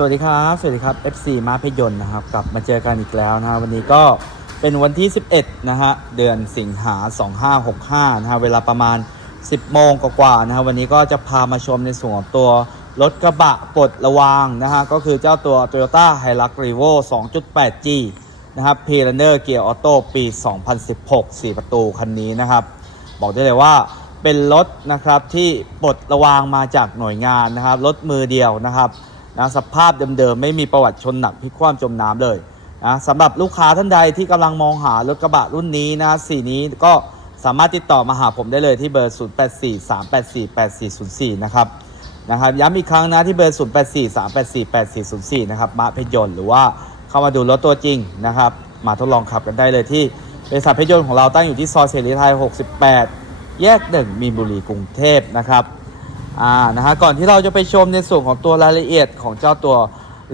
สวัสดีครับ สวัสดีครับ FC มาพยนต์นะครับ กลับมาเจอกันอีกแล้วนะฮะวันนี้ก็เป็นวันที่ 11 นะฮะ เดือนสิงหา 2565 นะฮะ เวลาประมาณ 10 โมงกว่าๆนะฮะ วันนี้ก็จะพามาชมในส่วนของตัวรถกระบะปลดระวางนะฮะ ก็คือเจ้าตัว Toyota Hilux Revo 2.8G นะครับ p l a n e r Gear Auto ปี 2016 4 ประตูคันนี้นะครับ บอกได้เลยว่าเป็นรถนะครับที่ปลดระวางมาจากหน่วยงานนะครับ รถมือเดียวนะครับ นะสภาพเดิมๆไม่มีประวัติชนหนักพลิกคว่ำจมน้ำเลยนะสำหรับลูกค้าท่านใดที่กำลังมองหารถกระบะรุ่นนี้นะสีนี้ก็สามารถติดต่อมาหาผมได้เลยที่เบอร์ 0843848404 นะครับนะครับย้ำอีกครั้งนะที่เบอร์ 0843848404 นะครับมาเพยนต์หรือว่าเข้ามาดูรถตัวจริงนะครับ มาทดลองขับกันได้เลยที่บริษัทเพชรยนต์ของเราตั้งอยู่ที่ซอยเสรีไทย 68 แยกหนึ่งมีนบุรีกรุงเทพนะครับ อ่านะฮะก่อนที่เราจะไปชมในส่วนของตัวรายละเอียดของเจ้าตัว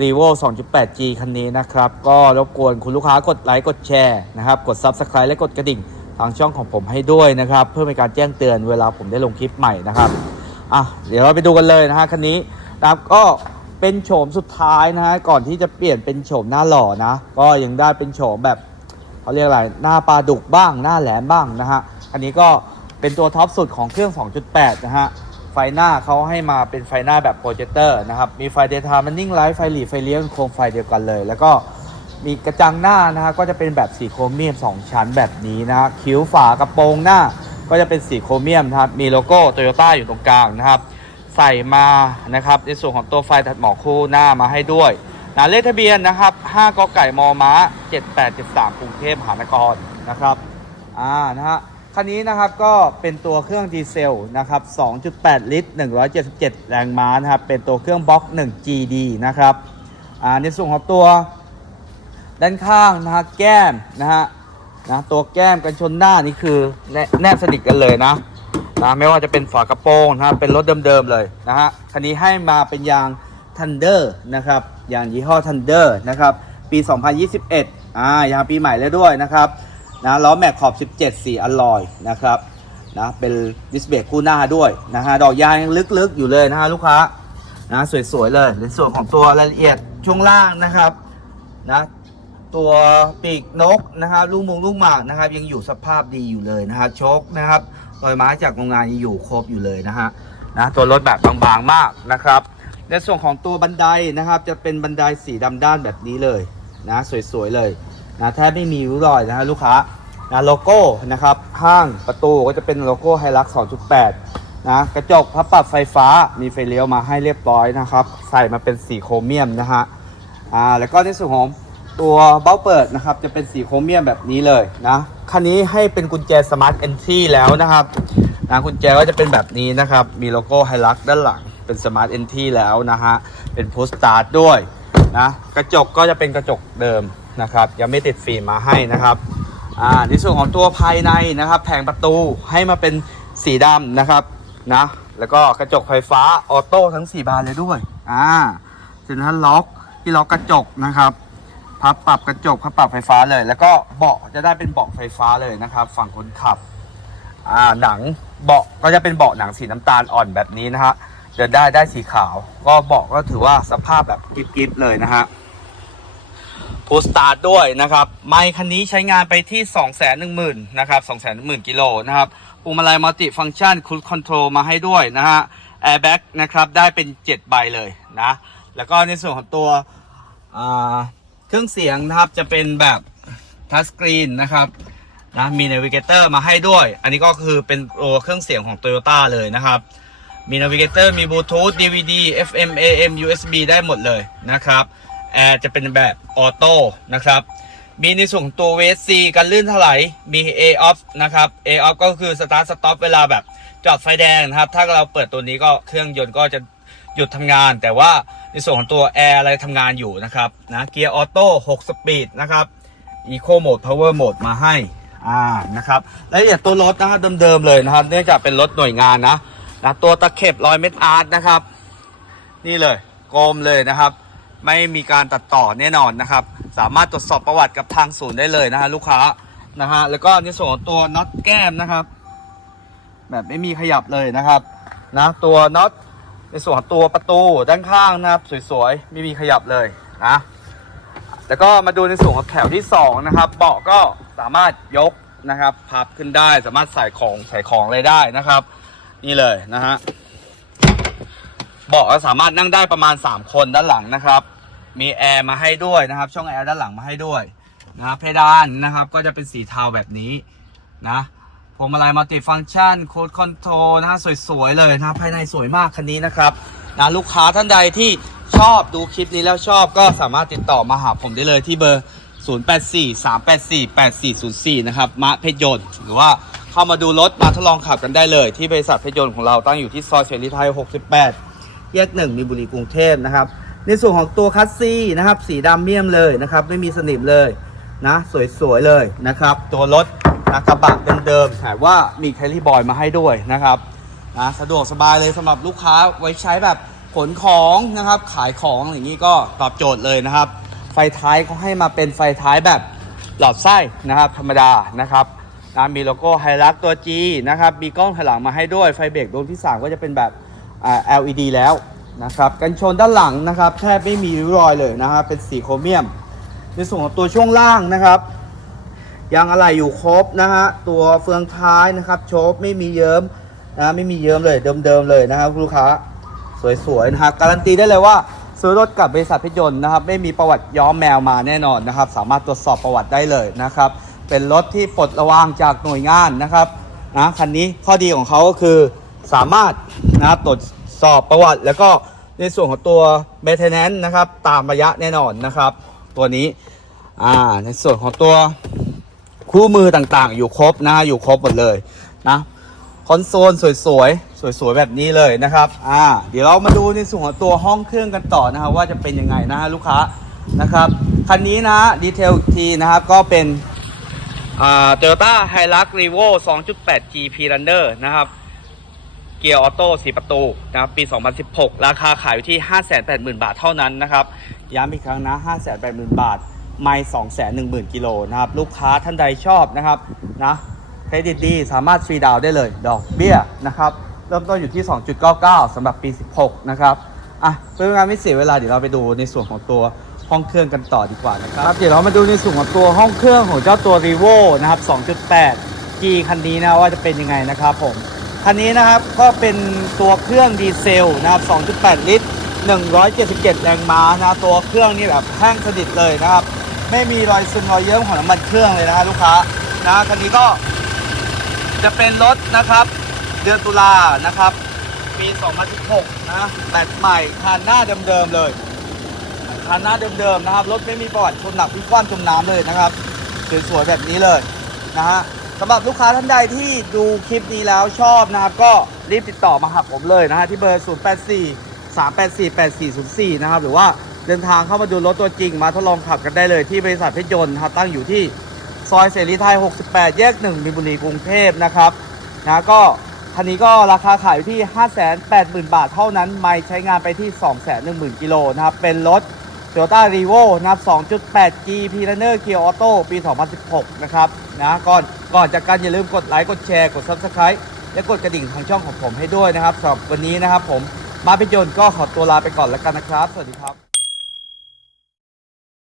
r e v o 2.8G คันนี้นะครับ ก็รบกวนคุณลูกค้ากดไลค์กดแชร์นะครับ กด Subscribe และกดกระดิ่งทางช่องของผมให้ด้วยนะครับ เพื่อเป็นการแจ้งเตือนเวลาผมได้ลงคลิปใหม่นะครับอะเดี๋ยวเราไปดูกันเลยนะฮะคันนี้นะครับก็เป็นโฉมสุดท้ายนะฮะก่อนที่จะเปลี่ยนเป็นโฉมหน้าหล่อนะ ก็ยังได้เป็นโฉมแบบเขาเรียกอะไรหน้าปลาดุกบ้างหน้าแหลมบ้างนะฮะอันนี้ก็เป็นตัวท็อปสุดของเครื่อง 2.8 นะฮะ ไฟหน้าเขาให้มาเป็นไฟหน้าแบบโปรเจคเตอร์นะครับ มีไฟเดย์ไทม์มันนิ่งไลท์ไฟหลีไฟเลี้ยงโคมไฟเดียวกันเลย แล้วก็มีกระจังหน้านะฮะก็จะเป็นแบบสีโครเมียม 2 ชั้นแบบนี้นะฮะคิ้วฝากระโปรงหน้าก็จะเป็นสีโครเมียมนะครับ มีโลโก้โตโยต้าอยู่ตรงกลางนะครับ ใส่มานะครับในส่วนของตัวไฟตัดหมอกคู่หน้ามาให้ด้วยนะเลขทะเบียนนะครับ 5กไก่มอม้า 7873กรุงเทพมหานครนะครับ อ่า นะฮะ คันนี้นะครับก็เป็นตัวเครื่องดีเซลนะครับ 2.8 ลิตร 177 แรงม้านะครับ เป็นตัวเครื่องบล็อก 1 GD นะครับอ่าในส่วนของตัวด้านข้างนะฮะแก้มนะฮะนะตัวแก้มกันชนหน้านี่คือแนแนบสนิทกันเลยนะนะไม่ว่าจะเป็นฝากระโปรงนะครับเป็นรถเดิมๆเลยนะฮะคันนี้ให้มาเป็นยาง Thunder นะครับยางยี่ห้อ Thunder นะครับปี 2021อ่ายางปีใหม่แล้วด้วยนะครับ นะล้อแม็กขอบ 17สีอลลอยนะครับนะเป็นดิสเบรกคู่หน้าด้วยนะฮะดอกยางยังลึกๆอยู่เลยนะฮะลูกค้านะสวยๆเลยในส่วนของตัวรายละเอียดช่วงล่างนะครับนะตัวปีกนกนะครับลูกมงลูกหมากนะครับ ยังอยู่สภาพดีอยู่เลยนะฮะชคนะครับรอยไม้จากโรงงานยังอยู่ครบอยู่เลยนะฮะนะตัวรถแบบบางๆมากนะครับ ในส่วนของตัวบันไดนะครับ จะเป็นบันไดสีดำด้านแบบนี้เลยนะสวยๆเลย นะแทบไม่มีริ้วรอยนะฮะลูกค้านะโลโก้นะครับข้างประตูก็จะเป็นโลโก้ไฮลัก2.8นะกระจกพับปรับไฟฟ้ามีไฟเลี้ยวมาให้เรียบร้อยนะครับ ใส่มาเป็นสีโครเมียมนะฮะอ่าแล้วก็ในส่วนของตัวเบ้าเปิดนะครับจะเป็นสีโครเมียมแบบนี้เลยนะคันนี้ให้เป็นกุญแจสมาร์ทเอนทรีแล้วนะครับนะกุญแจก็จะเป็นแบบนี้นะครับ มีโลโก้ไฮลักด้านหลังเป็นสมาร์ทเอนทรีแล้วนะฮะเป็นพุชสตาร์ทด้วยนะกระจกก็จะเป็นกระจกเดิม นะครับยังไม่ติดฟิล์มมาให้นะครับอ่าในส่วนของตัวภายในนะครับ แผงประตูให้มาเป็นสีดำนะครับนะแล้วก็กระจกไฟฟ้าออโต้ทั้ง 4 บานเลยด้วยอ่าเซ็นทรัลล็อกที่ล็อกกระจกนะครับพับปรับกระจกพับปรับไฟฟ้าเลย แล้วก็เบาะจะได้เป็นเบาะไฟฟ้าเลยนะครับ ฝั่งคนขับอ่าหนังเบาะก็จะเป็นเบาะหนังสีน้ำตาลอ่อนแบบนี้นะฮะเดินได้ได้สีขาว ก็เบาะก็ถือว่าสภาพแบบกิ๊บๆเลยนะฮะ พูสตาร์ทด้วยนะครับไมค์คันนี้ใช้งานไปที่ 2 1 0 0 0 0นะครับ2 1 0 0 0 0กิโลนะครับปุ่มอะไรมัลติฟัง c t ชันคูดคอนโทรลมาให้ด้วยนะฮะแอร์แบ็กนะครับได้เป็น 7 ใบเลยนะแล้วก็ในส่วนของตัวเครื่องเสียงนะครับจะเป็นแบบทัชสกรีนนะครับนะมี n าวิเกเตอร์มาให้ด้วย อันนี้ก็คือเป็นตัวเครื่องเสียงของ Toyota เลยนะครับ มี n าวิเกเตอร์มีบลูทูธ DVD FM AM USB ได้หมดเลยนะครับ แอร์จะเป็นแบบออโต้นะครับ มีในส่วนตัว VSC กันลื่นเท่าไหร่มี A off นะครับ A off ก็คือ start stop เวลาแบบจอดไฟแดงนะครับ ถ้าเราเปิดตัวนี้ก็เครื่องยนต์ก็จะหยุดทำงาน แต่ว่าในส่วนของตัวแอร์อะไรทำงานอยู่นะครับนะเกียร์ออโต้6สปีดนะครับ Eco Mode Power Mode มาให้อ่านะครับและอย่างตัวรถนะครับเดิมๆเลยนะครับ เนื่องจากเป็นรถหน่วยงานนะนะตัวตะเข็บรอยเม็ดอาร์ตนะครับ นี่เลยกลมเลยนะครับ ไม่มีการตัดต่อแน่นอนนะครับ สามารถตรวจสอบประวัติกับทางศูนย์ได้เลยนะฮะลูกค้านะฮะแล้วก็ในส่วนของตัวน็อตแก้มนะครับ แบบไม่มีขยับเลยนะครับนะตัวน็อตในส่วนของตัวประตูด้านข้างนะครับ สวยๆไม่มีขยับเลยนะแล้วก็มาดูในส่วนของแถวที่ 2 นะครับ เบาะก็สามารถยกนะครับพับขึ้นได้สามารถใส่ของใส่ของอะไรได้นะครับ นี่เลยนะฮะเบาะก็สามารถนั่งได้ประมาณ 3 คนด้านหลังนะครับ มีแอร์มาให้ด้วยนะครับ ช่องแอร์ด้านหลังมาให้ด้วยนะครับเพดานนะครับก็จะเป็นสีเทาแบบนี้นะพวงมาลัยมัลติฟัง c t ชันโคดคอนโทรนะฮะสวยๆเลยนะภายในสวยมากคันนี้นะครับนะลูกค้าท่านใดที่ชอบดูคลิปนี้แล้วชอบก็สามารถติดต่อมาหาผมได้เลยที่เบอร์ 0843848404 นะครับมะเพชรยนต์หรือว่าเข้ามาดูรถมาทดลองขับกันได้เลยที่บริษัทเพชรยนต์ของเราตั้งอยู่ที่ซอยเสรีไทย 68 แยกหนึ่งมีบุรีกรุงเทพนะครับ ในส่วนของตัวคัสซีนะครับ สีดำเมี่ยมเลยนะครับ ไม่มีสนิมเลยนะ สวยๆเลยนะครับ ตัวรถนะกระบะเดิมๆแต่ว่ามีแคลรี่บอยมาให้ด้วยนะครับนะสะดวกสบายเลยสำหรับลูกค้าไว้ใช้แบบขนของนะครับ ขายของอย่างนี้ก็ตอบโจทย์เลยนะครับ ไฟท้ายเขาให้มาเป็นไฟท้ายแบบหลอดไส้นะครับ ธรรมดานะครับนะมีโลโก้ไฮรักตัว G นะครับ มีกล้องถอยหลังมาให้ด้วยไฟเบรกดวงที่ 3 ก็จะเป็นแบบ LED แล้ว นะครับกันชนด้านหลังนะครับแทบไม่มีริ้วรอยเลยนะครับเป็นสีโครเมียม ในส่วนของตัวช่วงล่างนะครับยางอะไหล่อยู่ครบนะฮะตัวเฟืองท้ายนะครับโชคไม่มีเยิ้มนะไม่มีเยิ้มเลยเดิมๆเลยนะครับลูกค้าสวยๆนะครับการันตีได้เลยว่าซื้อรถกับบริษัทพชรยนต์นะครับไม่มีประวัติย้อมแมวมาแน่นอนนะครับ สามารถตรวจสอบประวัติได้เลยนะครับ เป็นรถที่ปลดระวางจากหน่วยงานนะครับนะคันนี้ข้อดีของเขาก็คือสามารถนะตรวจ สอบประวัติ แล้วก็ในส่วนของตัว maintenance นะครับ ตามระยะแน่นอนนะครับ ตัวนี้อ่าในส่วนของตัวคู่มือต่างๆ อยู่ครบนะอยู่ครบหมดเลยนะคอนโซลสวยๆ สวยๆ แบบนี้เลยนะครับ อ่า เดี๋ยวเรามาดูในส่วนของตัวห้องเครื่องกันต่อนะครับ ว่าจะเป็นยังไงนะฮะลูกค้านะครับ คันนี้นะดีเทลอีกทีนะครับ ก็เป็นอ่าโตโยต้าไฮรักรีโว2.8 GP Runner นะครับ เกียร์ออโต้ส4ประตูนะครับปี 2016 ราคาขายอยู่ที่ 580,000 บาทเท่านั้นนะครับย้ำอีกครั้งนะ 580,000 บาท ไม่210,000กิโลนะครับลูกค้าท่านใดชอบนะครับนะเครดิตดีสามารถฟรีดาวน์ได้เลย ดอกเบี้ยนะครับเริ่มต้นอยู่ที่ 2.99สำหรับปี 16 นะครับอะเพื่อไม่ให้ไม่เสียเวลาเดี๋ยวเราไปดูในส่วนของตัวห้องเครื่องกันต่อดีกว่านะครับเดี๋ยวเรามาดูในส่วนของตัวห้องเครื่องของเจ้าตัว r e v o นะครับ 2.8 G คันนี้นะว่าจะเป็นยังไงนะครับผม คันนี้นะครับก็เป็นตัวเครื่องดีเซลนะครับ 2.8 ลิตร 177 แรงม้านะตัวเครื่องนี่แบบแห้งสนิทเลยนะครับ ไม่มีรอยซึมรอยเยิ้มของน้ำมันเครื่องเลยนะฮะลูกค้านะคันนี้ก็จะเป็นรถนะครับ เดือนตุลานะครับปี2016นะแบตใหม่คันหน้าเดิมๆเลยคันหน้าเดิมๆนะครับรถไม่มีประวัติชนหนักพิกว้านจมน้ำเลยนะครับสวยๆแบบนี้เลยนะฮะ สำหรับลูกค้าท่านใดที่ดูคลิปนี้แล้วชอบนะครับ ก็รีบติดต่อมาหาผมเลยนะฮะที่เบอร์ 084 384 8404 นะครับ หรือว่าเดินทางเข้ามาดูรถตัวจริง มาทดลองขับกันได้เลยที่บริษัทเพชรยนต์นะครับตั้งอยู่ที่ซอยเสรีไทย 68 แยก 1มีนบุรีกรุงเทพนะครับนะก็คันนี้ก็ราคาขายอยู่ที่ 580,000 บาทเท่านั้น ไม่ใช้งานไปที่ 210,000 กิโลนะครับ เป็นรถ t o y ต้ารีโวนะครับ 2.8 G p l a n n e r Gear Auto ปี 2016 นะครับ นะ ก่อน ก่อนจากการอย่าลืมกดไลค์ กดแชร์ กด Subscribe และกดกระดิ่งทางช่องของผมให้ด้วยนะครับสำหรับวันนี้นะครับผม มาเป็นยนต์ก็ขอตัวลาไปก่อนแล้วกันนะครับ สวัสดีครับ